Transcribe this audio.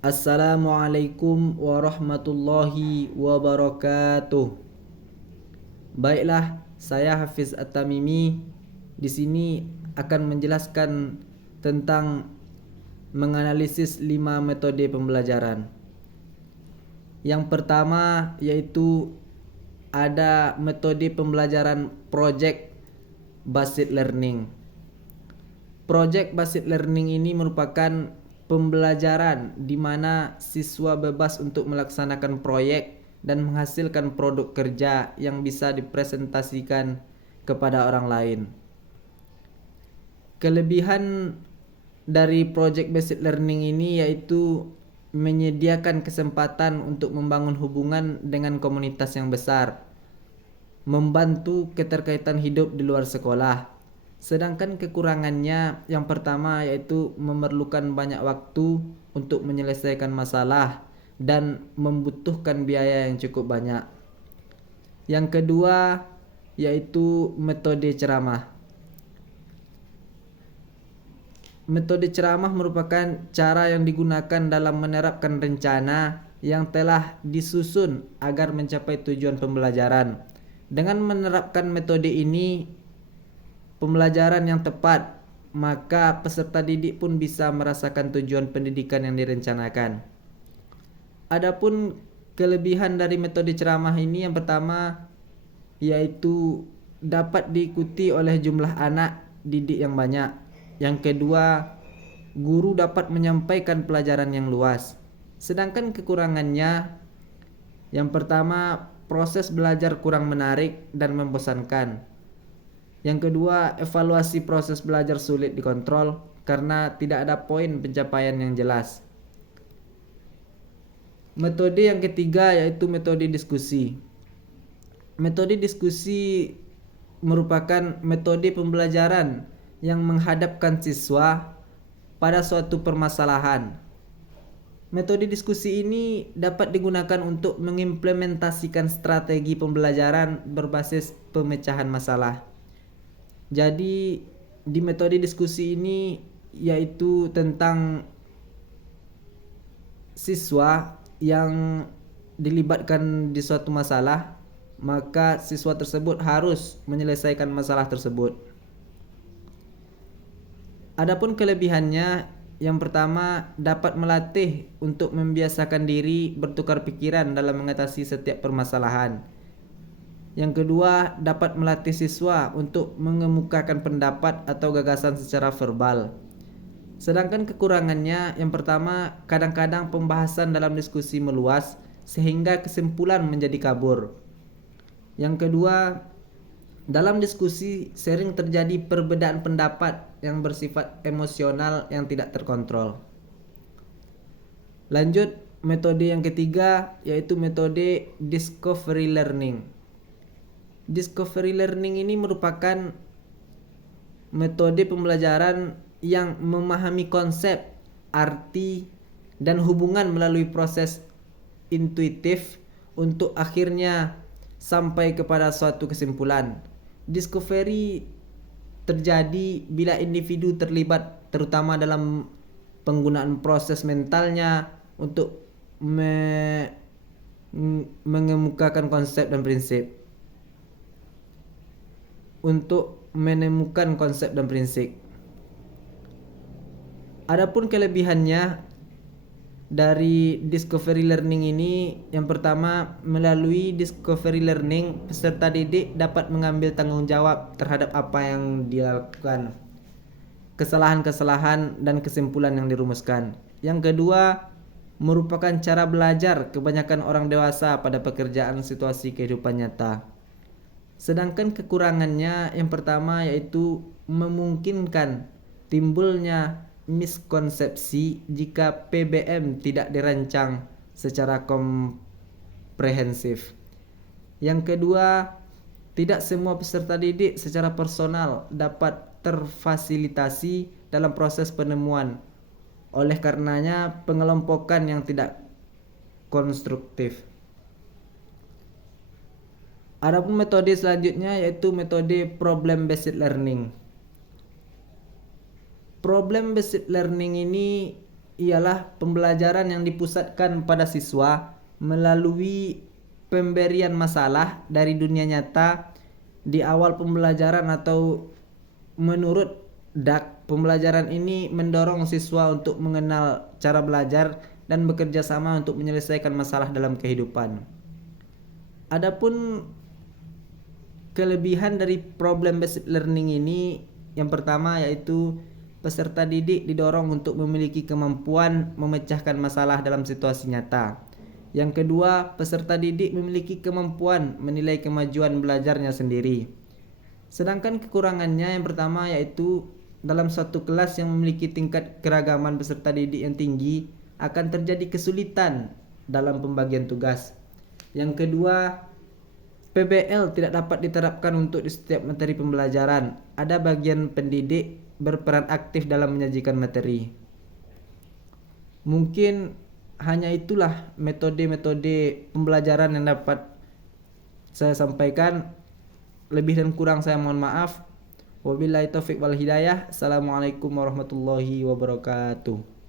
Assalamualaikum warahmatullahi wabarakatuh. Baiklah, saya Hafiz At-Tamimi di sini akan menjelaskan tentang menganalisis 5 metode pembelajaran. Yang pertama yaitu ada metode pembelajaran project based learning. Project based learning ini merupakan pembelajaran di mana siswa bebas untuk melaksanakan proyek dan menghasilkan produk kerja yang bisa dipresentasikan kepada orang lain. Kelebihan dari project based learning ini yaitu menyediakan kesempatan untuk membangun hubungan dengan komunitas yang besar, membantu keterkaitan hidup di luar sekolah. Sedangkan kekurangannya yang pertama yaitu memerlukan banyak waktu untuk menyelesaikan masalah dan membutuhkan biaya yang cukup banyak. Yang kedua yaitu metode ceramah. Metode ceramah merupakan cara yang digunakan dalam menerapkan rencana yang telah disusun agar mencapai tujuan pembelajaran. Dengan menerapkan metode ini, pembelajaran yang tepat, maka peserta didik pun bisa merasakan tujuan pendidikan yang direncanakan. Adapun kelebihan dari metode ceramah ini yang pertama yaitu dapat diikuti oleh jumlah anak didik yang banyak. Yang kedua, guru dapat menyampaikan pelajaran yang luas. Sedangkan kekurangannya yang pertama, proses belajar kurang menarik dan membosankan. Yang kedua, evaluasi proses belajar sulit dikontrol karena tidak ada poin pencapaian yang jelas. Metode yang ketiga yaitu metode diskusi. Metode diskusi merupakan metode pembelajaran yang menghadapkan siswa pada suatu permasalahan. Metode diskusi ini dapat digunakan untuk mengimplementasikan strategi pembelajaran berbasis pemecahan masalah. Jadi di metode diskusi ini yaitu tentang siswa yang dilibatkan di suatu masalah, maka siswa tersebut harus menyelesaikan masalah tersebut. Adapun kelebihannya, yang pertama dapat melatih untuk membiasakan diri bertukar pikiran dalam mengatasi setiap permasalahan. Yang kedua, dapat melatih siswa untuk mengemukakan pendapat atau gagasan secara verbal. Sedangkan kekurangannya, yang pertama, kadang-kadang pembahasan dalam diskusi meluas sehingga kesimpulan menjadi kabur. Yang kedua, dalam diskusi sering terjadi perbedaan pendapat yang bersifat emosional yang tidak terkontrol. Lanjut, metode yang ketiga yaitu metode discovery learning. Discovery learning ini merupakan metode pembelajaran yang memahami konsep, arti, dan hubungan melalui proses intuitif untuk akhirnya sampai kepada suatu kesimpulan. Discovery terjadi bila individu terlibat terutama dalam penggunaan proses mentalnya untuk mengemukakan konsep dan prinsip. Untuk menemukan konsep dan prinsip. Adapun kelebihannya dari discovery learning ini, yang pertama, melalui discovery learning peserta didik dapat mengambil tanggung jawab terhadap apa yang dilakukan, kesalahan-kesalahan dan kesimpulan yang dirumuskan. Yang kedua, merupakan cara belajar kebanyakan orang dewasa pada pekerjaan situasi kehidupan nyata. Sedangkan kekurangannya yang pertama yaitu memungkinkan timbulnya miskonsepsi jika PBM tidak dirancang secara komprehensif. Yang kedua, tidak semua peserta didik secara personal dapat terfasilitasi dalam proses penemuan. Oleh karenanya, pengelompokan yang tidak konstruktif. Adapun metode selanjutnya yaitu metode problem based learning. Problem based learning ini ialah pembelajaran yang dipusatkan pada siswa melalui pemberian masalah dari dunia nyata di awal pembelajaran, atau menurut DAK, pembelajaran ini mendorong siswa untuk mengenal cara belajar dan bekerja sama untuk menyelesaikan masalah dalam kehidupan. Adapun kelebihan dari problem based learning ini, yang pertama yaitu peserta didik didorong untuk memiliki kemampuan memecahkan masalah dalam situasi nyata. Yang kedua, peserta didik memiliki kemampuan menilai kemajuan belajarnya sendiri. Sedangkan kekurangannya yang pertama yaitu dalam suatu kelas yang memiliki tingkat keragaman peserta didik yang tinggi akan terjadi kesulitan dalam pembagian tugas. Yang kedua, PBL tidak dapat diterapkan untuk di setiap materi pembelajaran. Ada bagian pendidik berperan aktif dalam menyajikan materi. Mungkin hanya itulah metode-metode pembelajaran yang dapat saya sampaikan. Lebih dan kurang saya mohon maaf. Wabillahi taufik wal hidayah. Assalamualaikum warahmatullahi wabarakatuh.